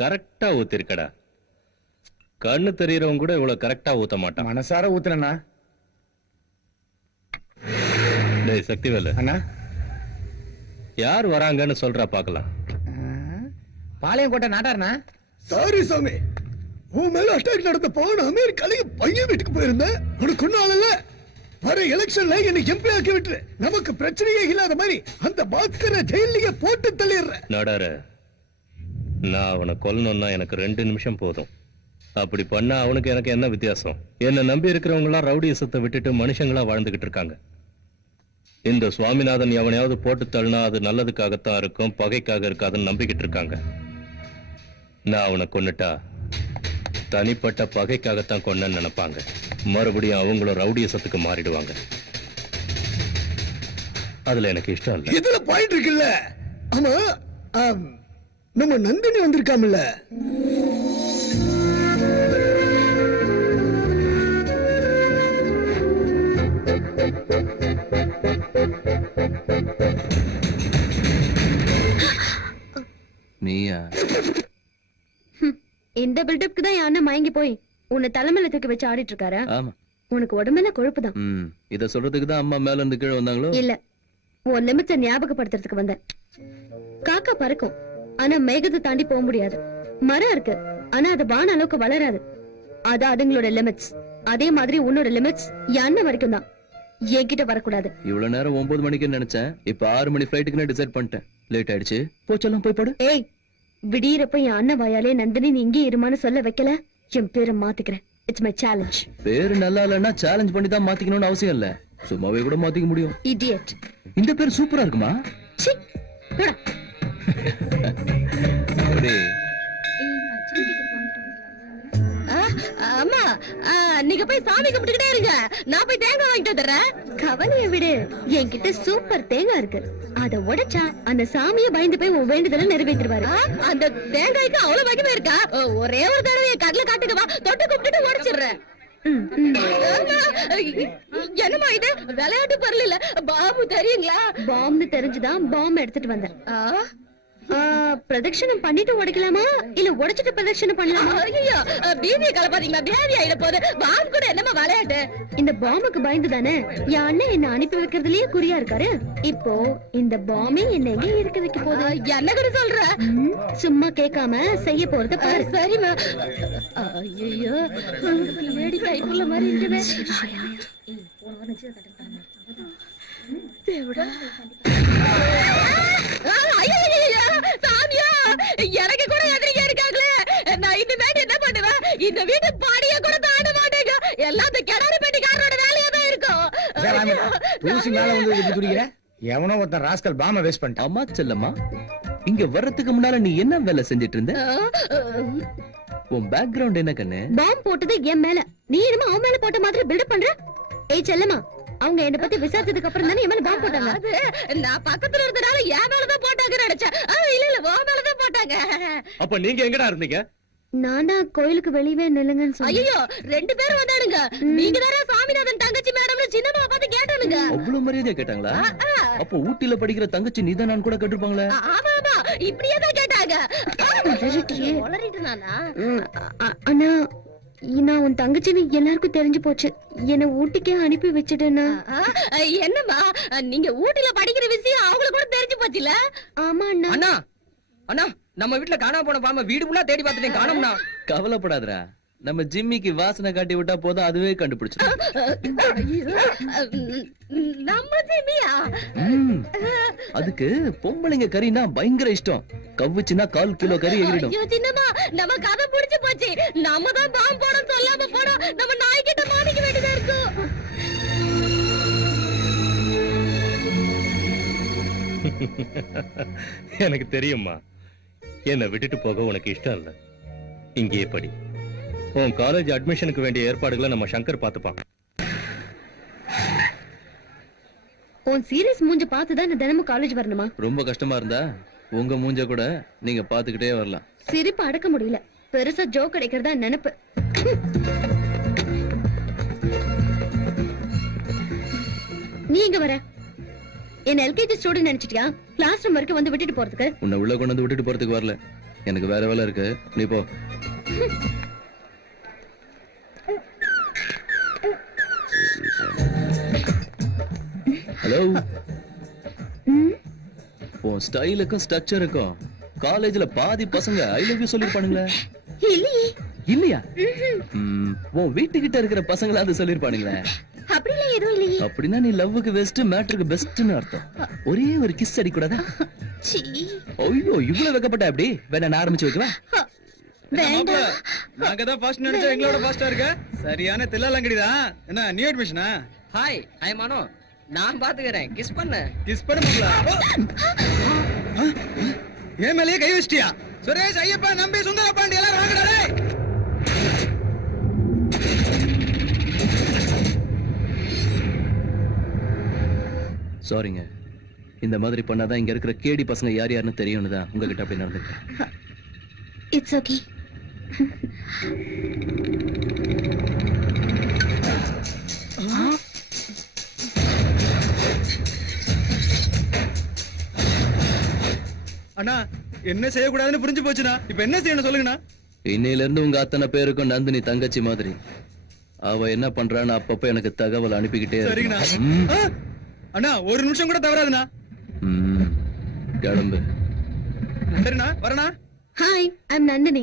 கரெக்டா ஊத்திருக்கடா. கண்ணு தெரியறவங்க கூட இவ்வளவு கரெக்டா ஊத்த மாட்டான். மனசார ஊத்துறா. டேய் சக்திவேலு அண்ணா, யார் வராங்கன்னு சொல்றா பாக்கலாம். பாளையங்கோட்டை நாட்டாருண்ணா. சாரி சாமி, உன் மேல அட்டாக் நடந்தப்போ நான் அமெரிக்கால பையன் வீட்டுக்கு போயிருந்தேன். உனக்கு ஒன்னும் இல்ல. வர எலெக்ஷன்ல என்னை எம்பி ஆக்கி விட்டுரு. நமக்கு பிரச்சனையே இல்லாத மாதிரி அந்த பாஸ்கரை ஜெயிலிಗೆ போட்டு தள்ளிடுறேன். நடார, நான் அவனை கொல்லணும்னா எனக்கு 2 நிமிஷம் போதும். அப்படி பண்ணா அவனுக்கு எனக்கு என்ன வித்தியாசம்? என்ன நம்பி இருக்கிறவங்க எல்லாம் ரவுடிசத்தை விட்டுட்டு மனுஷங்களா வாழ்ந்துகிட்டு இருக்காங்க. இந்த சுவாமிநாதன் எவனையாவது போட்டு தள்ளினா அது நல்லதுக்காகத்தான் இருக்கும், பகைக்காக இருக்காதுன்னு நம்பிக்கிட்டு இருக்காங்க. நான் அவனை கொன்னுட்டா தனிப்பட்ட பகைக்காகத்தான் கொன்னன்னு நினைப்பாங்க. மறுபடியும் அவங்களும் ரவுடிசத்துக்கு மாறிடுவாங்க. அதுல எனக்கு இஷ்டம் இல்ல. இதுல பாயிண்ட் இருக்குல்ல. ஆமா, நம்ம நந்தினி வந்திருக்காமல்ல. நீயா? இந்த பில்டப்க்கு தான் யானை மயங்கி போய் உன்னை தலைமையில தூக்கி வச்சு ஆடிட்டு இருக்காரா? ஆமா. உனக்கு உடம்பெல்லாம் கொழுப்புதான். இத சொல்றதுக்கு தான் அம்மா மேல இருந்து கீழே வந்தாங்களோ? இல்ல, உன் லிமிட்ஸை ஞாபகப்படுத்துறதுக்கு வந்தேன். காக்கா பறக்கும், ஆனா மேகத்தை தாண்டி போக முடியாது. மரம் இருக்கு, ஆனா அது வான அளவுக்கு வளராது. அது அதுங்களோட லிமிட்ஸ். அதே மாதிரி உன்னோட லிமிட்ஸ் யானை வரைக்கும் தான். என்கிட்ட வரக்கூடாது. இவ்வளவு நேரம் 9 மணிக்கு நினைச்சேன். இப்ப 6 மணி ஃபிளைட்டுக்கு டிசைட் பண்ணிட்டேன். லேட் ஆயிடுச்சு. போச்செல்லாம் போய் படு. ஏய், விடியறப்ப என் அண்ணன் வாயாலே நந்தினி நீ இங்கே இருமான்னு சொல்ல வைக்கல. என் பேரை மாத்திக்கிறேன். It's my challenge. பேரு நல்லா இல்லன்னா சேலஞ்ச் பண்ணி தான் மாத்திக்கணும்னு அவசியம் இல்ல. சும்மாவே கூட மாத்திக்க முடியும். இடியட். இந்த பேர் சூப்பரா இருக்குமா? சீ, போடா. அம்மா, நீங்க போய் சாமி கும்பிட்டுக்கிட்டே இருங்க. நான் போய் தேங்காய் வாங்கிட்டு வந்துடுறேன். கவலைய விடு, என்கிட்ட சூப்பர் தேங்காய் இருக்கு. அத உடைச்சா அந்த சாமியை பயந்து போய் உன் வேண்டுதலை நிறைவேற்றுவாரு. அந்த தேங்காய்க்கு அவ்வளவு மகிமை இருக்கா? ஒரே ஒரு தடவை கடல காட்டுக்கு வா, தொட்டு கும்பிட்டுட்டு உடைச்சிடுறேன். என்னமா இது விளையாட்டு பொருள் இல்ல, பாம்பு தெரியுங்களா? பாம்பு தெரிஞ்சுதான் பாம்பு எடுத்துட்டு வந்தேன். பிரதட்சணம் பண்ணிட்டு உடைக்கலாமா இல்ல உடைச்சிட்டு பிரதட்சணம் பண்ணலாமா? ஐயோ, பீதியை கலப்பாதீங்களா, பேதி ஆயிட போது. பாம்பு கூட என்னமா விளையாட்டு? இந்த பாம்புக்கு பயந்து தானே என் அண்ணன் என்ன அனுப்பி வைக்கிறதுலயே குறியா இருக்காரு. இப்போ இந்த பாம்பே என்ன எங்க இருக்க வைக்க போகுது? என்ன கூட சொல்ற? சும்மா கேட்காம செய்ய போறது பாரு. சரிமா. ஐயோ, லேடி கைப்புள்ள மாதிரி இருக்குதே. எனக்கு கூட எதிரியா இருக்காங்களே. நான் இனிமேட்டு என்ன பண்ணுவேன்? இந்த வீட்டு பாடிய கூட தாண்ட மாட்டேங்க. எல்லாத்தையும் கிணறு பெட்டிக்காரரோட வேலையா தான் இருக்கும். எவனோ ஒருத்தன் ராஸ்கல் பாம வேஸ்ட் பண்ணிட்டான். அம்மா செல்லம்மா, இங்க வர்றதுக்கு முன்னால நீ என்ன வேலை செஞ்சிட்டு இருந்த? உன் பேக்ரவுண்ட் என்ன கண்ணு? பாம்பு போட்டது என் மேல, நீ என்னமா அவன் மேல போட்ட மாதிரி பில்டப் பண்ற? ஏய் செல்லம்மா, அவங்க என்ன பத்தி விசாரிச்சதுக்கு அப்புறம் தானே என் மேல பாம்பு போட்டாங்க. அது நான் பக்கத்துல இருந்தனால என் மேலதான் போட்டாங்கன்னு நினைச்சேன். இல்ல இல்ல, உன் மேலதான் போட்டாங்க. அப்ப நீங்க எங்கடா இருந்தீங்க? நானா கோயிலுக்கு வெளியவே நில்லுங்கன்னு சொன்னேன். ஐயோ, 2 பேரும் வந்தானுங்க. நீங்க தானே சாமிநாதன் தங்கச்சி மேடம்னு சின்னம்மா பார்த்து கேட்டானுங்க. அவ்வளவு மரியாதையா கேட்டாங்களா? அப்ப ஊட்டில படிக்கிற தங்கச்சி நீதான் நான் கூட கேட்டிருப்பாங்களே. ஆமா ஆமா, இப்படியே தான் கேட்டாங்க. உளறிட்டு நானா? அண்ணா, நான் உன் தங்கச்சின்னு எல்லாருக்கும் தெரிஞ்சு போச்சு. என்ன ஊட்டிக்கே அனுப்பி வச்சுட்டேன்னா? என்னம்மா, நீங்க ஊட்டில படிக்கிற விஷயம் அவங்களுக்கு கூட தெரிஞ்சு போச்சுல? ஆமா அண்ணா. அண்ணா அண்ணா, நம்ம வீட்டுல காணாம போன பாம்பை வீடு ஃபுல்லா தேடி பார்த்துட்டேன், காணோம்னா. கவலைப்படாதடா, நம்ம ஜிம்மிக்கு வாசனை காட்டி விட்டா போதும், அதுவே கண்டுபிடிச்சிடும். நம்ம ஜிம்மியா? அதுக்கு பொம்பளைங்க கறினா பயங்கர இஷ்டம். கவ்வுச்சுன்னா 1/4 கிலோ கறி எகிரிடும். ஐயோ சின்னம்மா, நம்ம கதை புடிச்சு போச்சு. நாம தான் பாம்பு போட சொல்லாம போனோம். நம்ம நாய்கிட்ட மாட்டிக்க வேண்டியதா இருக்கும். எனக்கு தெரியுமா, என்னை விட்டுட்டு போக உனக்கு இஷ்டம் இல்ல. இங்கே படி. உன் காலேஜ் அட்மிஷனுக்கு வேண்டிய ஏற்பாடுகளை நம்ம சங்கர் பார்த்துப்பான். உன் சீரியஸ் மூஞ்ச பார்த்துதான் நான் தினமும் காலேஜ் வரணுமா? ரொம்ப கஷ்டமா இருந்தா உங்க மூஞ்ச கூட நீங்க பாத்துக்கிட்டே வரலாம். சிரிப்பு அடக்க முடியல. பெருசா ஜோக் கிடைக்கிறதா நினைப்பு. நீ எங்க வர? என்ன எல்கேஜி ஸ்டூடெண்ட் நினைச்சிட்டியா? கிளாஸ் ரூம் வரைக்கும் வந்து விட்டுட்டு போறதுக்கு? உன்னை உள்ள கொண்டு வந்து விட்டுட்டு போறதுக்கு வரல, எனக்கு வேற வேலை இருக்கு, நீ போ. ஹலோ, உன் ஸ்டைலுக்கும் ஸ்ட்ரக்சருக்கும் காலேஜ்ல பாதி பசங்க ஐ லவ் யூ சொல்லிருப்பானுங்களே. இல்லையே. இல்லையா? உன் வீட்டுக்கிட்ட இருக்கிற பசங்களா அது சொல்லிருப்பானுங்களே. அப்படிலாம் எதுவும் இல்லையே. அப்படின்னா நீ லவ்வுக்கு பெஸ்ட், மேட்டருக்கு பெஸ்ட்னு அர்த்தம். ஒரே ஒரு கிஸ் அடிக்கூடாதா? சீ. ஐயோ, இவ்வளவு வெக்கப்பட்ட அப்படி வேணா நான் ஆரம்பிச்சு வைக்கவா? வேண்டாம். நாங்க தான் ஃபர்ஸ்ட் நினைச்சா எங்களோட ஃபாஸ்டா இருக்க. சரியான தில்லாலங்கடி தான். என்ன நியூ அட்மிஷனா? ஹாய், ஐ மனோ. நான் பாத்துக்கறேன். கிஸ் பண்ணு. கிஸ் பண்ணுங்களா? ஏன் மேலேயே கை வச்சிட்டியா? சுரேஷ், ஐயப்பா, நம்பி, சுந்தர பாண்டி எல்லாரும் வாங்கடா டேய். சாரிங்க, இந்த மாதிரி பண்ணாதான் இங்க இருக்கிற கேடி பசங்க யார் யாருன்னு தெரியும்னு தான் உங்ககிட்ட அப்படி நடந்துக்கிட்டேன். It's okay. அண்ணா, என்ன செய்யக்கூடாதுன்னு புரிஞ்சு போச்சுண்ணா. இப்ப என்ன செய்யணும் சொல்லுங்கண்ணா. இன்னையில இருந்து உங்க அத்தனை பேருக்கும் நந்தினி தங்கச்சி மாதிரி. அவ என்ன பண்றான்னு அப்பப்ப எனக்கு தகவல் அனுப்பிக்கிட்டே சரிங்கண்ணா. இருக்கணும். ஆ? அண்ணா, ஒரு நிமிஷம் கூட தவறாதுண்ணா. கிளம்பு. சரிண்ணா, வரண்ணா. Hi, I'm Nandini.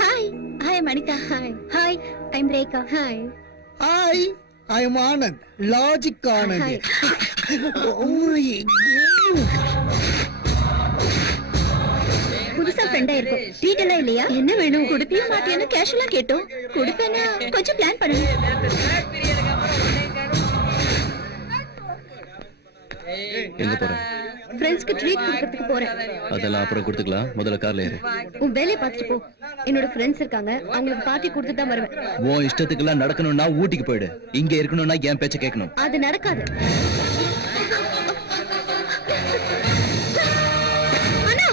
Hi, hi Manika. Hi, hi, I'm Rekha. Hi. Hi, I am Anand, logic Anand. Hi. புதுசா ஃப்ரெண்டா இருக்கும். டீட்டெயிலா இல்லையா? என்ன வேணும்? குடுப்பியா மாட்டியான்னு கேஷுவலா கேட்டோம். குடுப்பேனா? கொஞ்சம் பிளான் பண்ணு. எங்க போற? ஃப்ரெண்ட்ஸ்க்கு ட்ரீட் கொடுக்கிறதுக்கு போறேன். அதெல்லாம் அப்புறம் கொடுத்துக்கலாம், முதல்ல கார்ல ஏறு. உன் வேலையை பார்த்துட்டு போ. என்னோட ஃப்ரெண்ட்ஸ் இருக்காங்க, அவங்களுக்கு பார்ட்டி கொடுத்துட்டு தான் வருவேன். உன் இஷ்டத்துக்கெல்லாம் நடக்கணும்னா ஊட்டிக்கு போயிடு. இங்க இருக்கணும்னா என் பேச்ச கேட்கணும். அது நடக்காது. அண்ணா,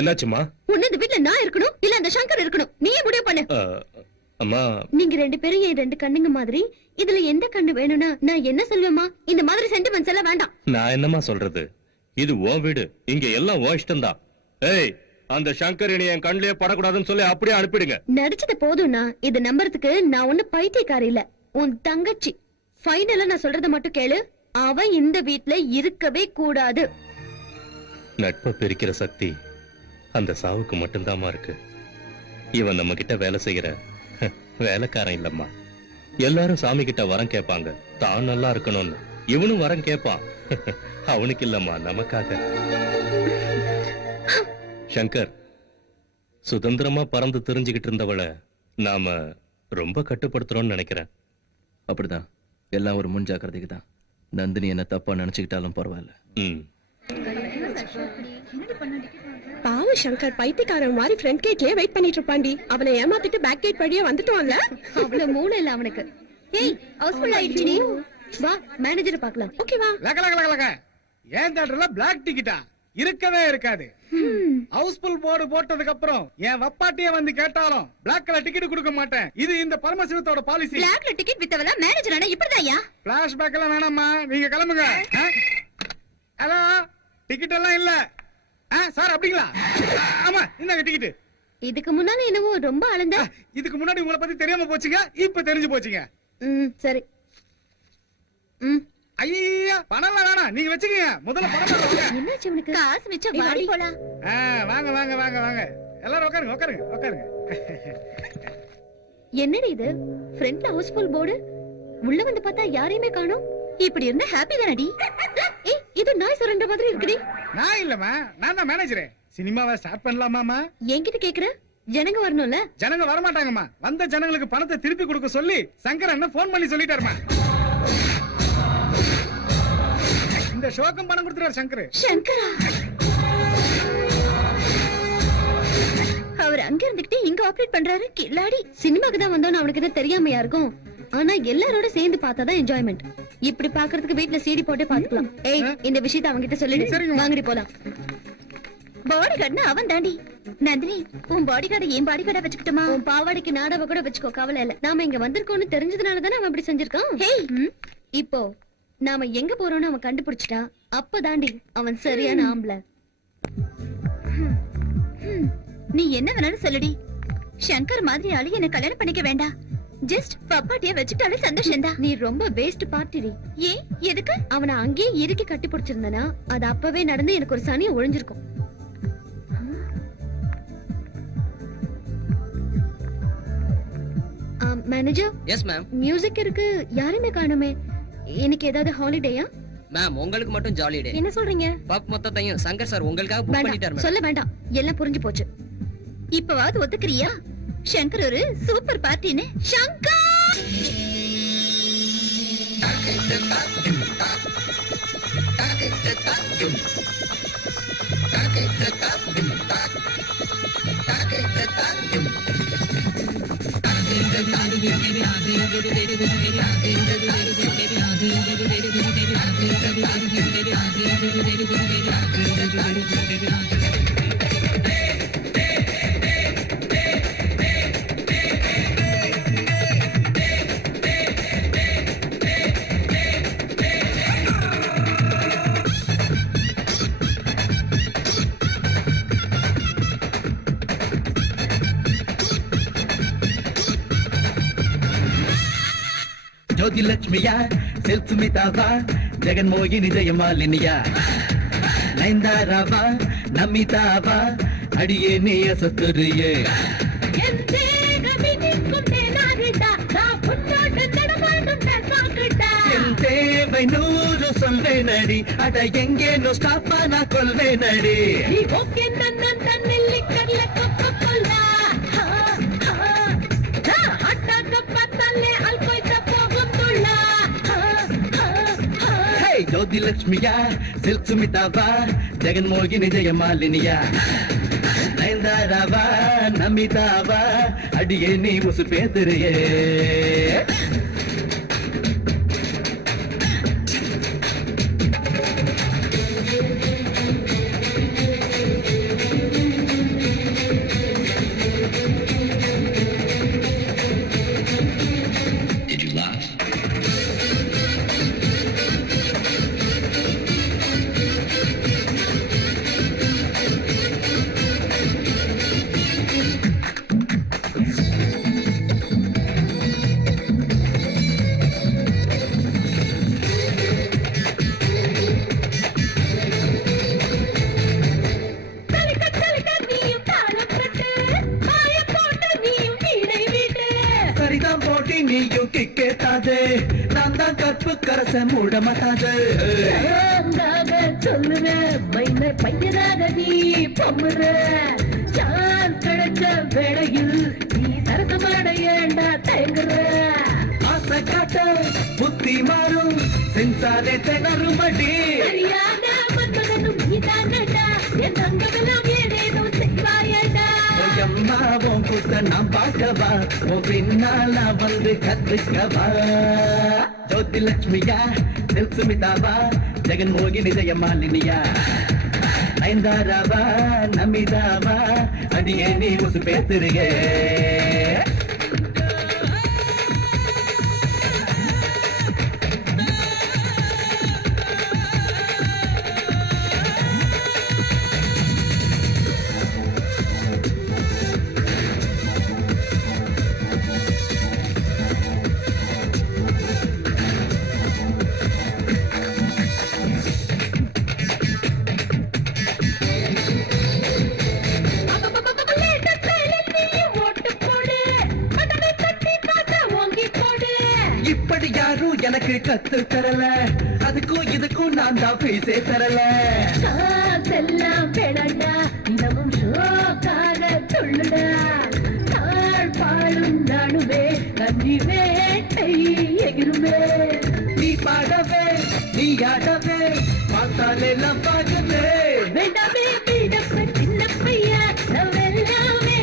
என்னாச்சுமா? ஒண்ணு இந்த வீட்ல நான் இருக்கணும், இல்ல அந்த சங்கர் இருக்கணும். நீயே முடிவு பண்ணு. அம்மா, நீங்க ரெண்டு பேரும் என் ரெண்டு கண்ணுங்க மாதிரி. இதுல எந்த கண்ணு வேணும்னா நான் என்ன சொல்லுவேமா? இந்த மாதிரி சென்டிமெண்ட்ஸ் எல்லாம் வேண்டாம். நான் என்னம்மா சொல்றது? இது உன் வீடு, இங்க எல்லாம் உன் இஷ்டம்தான். ஏய், அந்த சங்கர் இனி என் கண்ணிலே படக்கூடாதுன்னு சொல்லி அப்படியே அனுப்பிடுங்க. நடிச்சது போதும்னா இதை நம்புறதுக்கு நான் ஒண்ணு பைத்தியக்காரி இல்ல. உன் தங்கச்சி. ஃபைனலா நான் சொல்றத மட்டும் கேளு. அவ இந்த வீட்ல இருக்கவே கூடாது. நட்பை பிரிக்கிற சக்தி அந்த சாவுக்கு மட்டும்தாம்மா இருக்கு. இவன் நம்ம கிட்ட வேலை செய்யற வேலைக்காரன் இல்லம்மா. எல்லாரும் சாமி கிட்ட வரம் கேட்பாங்க, தான் நல்லா இருக்கணும்னு. இவனும் வரம் கேட்பான். அவனுக்கு இல்லம்மா, நமக்காக. சங்கர், சுதந்திரமா பறந்து தெரிஞ்சுக்கிட்டு இருந்தவளை நாம ரொம்ப கட்டுப்படுத்துறோம்னு நினைக்கிறேன். அப்படிதான், எல்லாம் ஒரு முன் ஜாக்கிரதைக்கு தான். நந்தினி என்ன தப்பா நினைச்சுக்கிட்டாலும் பரவாயில்ல. பாவு சங்கர் பைத்தியக்காரன் மாதிரி ஃப்ரண்ட் கேட்லயே வெயிட் பண்ணிட்டு இருப்பாண்டி. அவனை ஏமாத்திட்டு பேக் கேட் வழியா வந்துட்டோம்ல. அவ்வளவு மூளை இல்ல அவனுக்கு. ஏய், ஹவுஸ்ஃபுல் ஆயிடுச்சு. நீ வா, மேனேஜரை பார்க்கலாம். ஓகேவா? லக ஏன் தேட்டர்ல பிளாக் டிக்கெட்டா இருக்கவே இருக்காது. ஹவுஸ்ஃபுல் போர்டு போட்டதுக்கு அப்புறம் என் வப்பாட்டியே வந்து கேட்டாலும் பிளாக் கலர் டிக்கெட் கொடுக்க மாட்டேன். இது இந்த பரமசிவத்தோட பாலிசி. பிளாக்ல டிக்கெட் வித்தவள மேனேஜர் ஆனா இப்படிதான்யா. பிளாஷ்பேக் எல்லாம் வேணாம்மா, நீங்க கிளம்புங்க. ஹலோ, டிக்கெட் எல்லாம் இல்ல சார்? அப்படிங்களா? ஆமா, இந்தாங்க டிக்கெட். இதுக்கு முன்னால என்னவோ ரொம்ப அழந்த. இதுக்கு முன்னாடி உங்களை பத்தி தெரியாம போச்சுங்க, இப்ப தெரிஞ்சு போச்சுங்க. சரி. ஐயா, பணம் வேணாம், நீங்க வச்சுக்கீங்க. முதல்ல பணம் வாங்க. என்னாச்சு உனக்கு? காசு மிச்சம் வாடி போலாம். வாங்க வாங்க வாங்க வாங்க, எல்லாரும் உட்காருங்க உட்காருங்க உட்காருங்க. என்னடி இது? ஃப்ரண்ட்ல ஹவுஸ்ஃபுல் போர்டு, உள்ள வந்து பார்த்தா யாரையுமே காணோம். இப்படி இருந்தா ஹாப்பி தானடி? ஏய், இது நாய் சுரண்ட மாதிரி இருக்குடி. நான் இல்லம்மா, நான் தான் மேனேஜர். சினிமாவை ஸ்டார்ட் பண்ணலாமாமா? என்கிட்ட கேக்குற? ஜனங்க வரணும்ல. ஜனங்க வர மாட்டாங்கம்மா. வந்த ஜனங்களுக்கு பணத்தை திருப்பி கொடுக்க சொல்லி சங்கர் அண்ணன் போன் பண்ணி சொல்லிட்டாருமா. இந்த ஷோக்கும் பணம் கொடுத்துறாரு சங்கர். சங்கரா? அவர் அங்க இருந்துகிட்டு இங்க ஆபரேட் பண்றாரு. கில்லாடி. சினிமாக்கு தான் வந்தோன்னு அவனுக்கு எதுவும் தெரியாமையா இருக்கும். ஆனா எல்லாரோட சேர்ந்து பார்த்தாதான் என்ஜாய்மெண்ட். இப்படி பாக்குறதுக்கு வீட்ல சீடி போட்டே பாத்துக்கலாம். ஏய், இந்த விஷயத்தை அவன்கிட்ட சொல்லிடு. வாங்கடி போலாம். பாடி கார்டுனா அவன் தாண்டி. நந்தினி, உன் பாடி கார்டை என் பாடி கார்டா வச்சுக்கிட்டோமா? உன் பாவாடிக்கு நாடாவ கூட வச்சுக்கோ, கவலை இல்ல. நாம இங்க வந்திருக்கோம்னு தெரிஞ்சதுனால தானே அவன் இப்படி செஞ்சிருக்கான். ஹேய், இப்போ நாம எங்க போறோம்னு அவன் கண்டுபிடிச்சிட்டா அப்பதாண்டி அவன் சரியான ஆம்பளை. நீ என்ன வேணாலும் சொல்லுடி. சங்கர் மாதிரி ஆளு என்ன கல்யாணம் பண்ணிக்க வேண்டாம். ஜஸ்ட் பப்பாட்டிய வச்சுட்டாலே சந்தோஷம்தான். நீ ரொம்ப வேஸ்ட் பார்ட்டிடி. ஏன் எதுக்கு? அவனை அங்கேயே இறுக்கி கட்டி பிடிச்சிருந்தனா அது அப்பவே நடந்து எனக்கு ஒரு சனியை ஒழிஞ்சிருக்கும். மேனேஜர். Yes ma'am. மியூசிக் இருக்கு, யாருமே காணுமே. இன்னைக்கு ஏதாவது ஹாலிடேயா? மேம் உங்களுக்கு மட்டும் ஜாலி டே. என்ன சொல்றீங்க? பப் மொத்தத்தையும் சங்கர் சார் உங்களுக்காக புக் பண்ணிட்டார் மேம். சொல்ல வேண்டாம், எல்லாம் புரிஞ்சு போச்சு. இப்பவாவது ஒத்துக்கிறியா? சங்கர் ஒரு சூப்பர் பார்ட்டின்னு. சங்கர் ಜ್ಯೋತಿ ಲಕ್ಷ್ಮಿಯ ಸೆಲ್ಸುಮಿತಾವ ಜಗನ್ಮೋಹಿನಿ ಜಯಮಾಲಿನಿಯ ನೈಂದಾರವ ನಮಿತಾವ ಅಡಿಯೇ ನೇಯ ಸತ್ತುರಿಯೇ தேவை நூறு சொல்வே நடி அட எங்கேனோ ஸ்டாப்பான கொள்வே நடி ಜ್ಯೋತಿ ಲಕ್ಷ್ಮಿಯ ಸಿಲ್ಕ್ ಸುಮಿತಾವ ಜಗನ್ಮೋಹಿನಿ ಜಯಮಾಲಿನಿಯ ನೈಂದಾರವ ನಮಿತಾವ ಅಡಿಯೇ ನೀವು ಸುಪೇತರಿಯೇ நான் தான் கற்பு கரச மூட மாட்டாது சொல்லுவேன் மைனர் பையனாக நீ பொம்முற சான் கிடைச்ச வேளையில் நீ சரசமாட ஏண்டா தயங்குற ஆசை காட்ட புத்தி மாறும் சென்சாரே திணறுமடி சரியான மன்னனும் நீதானடா என் அங்கமெல்லாம் ஏதேதோ செய்வாயடா அம்மாவும் புத்த நாம் பார்க்கவா உன் பின்னால வந்து கத்துக்கவா ஜோதி லட்சுமியா சில்க் சுமிதாவா ஜெகன்மோகினி ஜெயமாலினியா நயன்தாராவா நமிதாவா அடியே நீ உசு பேத்துருகே இப்படி யாரும் எனக்கு கத்து தரல அதுக்கும் இதுக்கும் நான் தான் பேசே தரல எல்லாம் வேணாண்டா தினமும் ஷோக்காக சொல்லுடா தாழ் பாடும் நானுமே கஞ்சி வேட்டை எகிருமே நீ பாடவே நீ ஆடவே பார்த்தாலே எல்லாம் பார்க்கவே வேண்டாமே வீடப்ப சின்ன பையா நாவெல்லாமே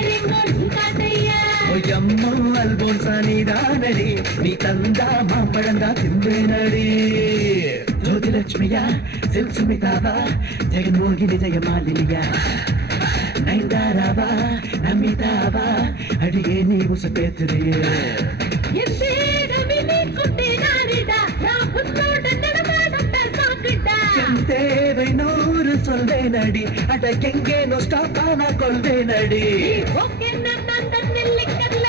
நீ காட்டையா அம்மோ அல்போன் சானிதானடி நீ தந்தா மாம்பழந்தா திம்பேனடி ஜோதி லட்சுமியா சில்க் சுமிதாவா ஜெகன்மோகினி ஜெயமாலினியா நைன்தாராவா நமிதாவா அடியே நீ உசு பேத்துறியே என் பேரவி நீ குட்டி நாரிடா நான் புத்தோட நடமா என் தேவை 100 சொல்வேனடி அட எங்கேனோ ஸ்டாப் ஆனா கொள்வேனடி ஓகே நான் நெல்லிக்கல்ல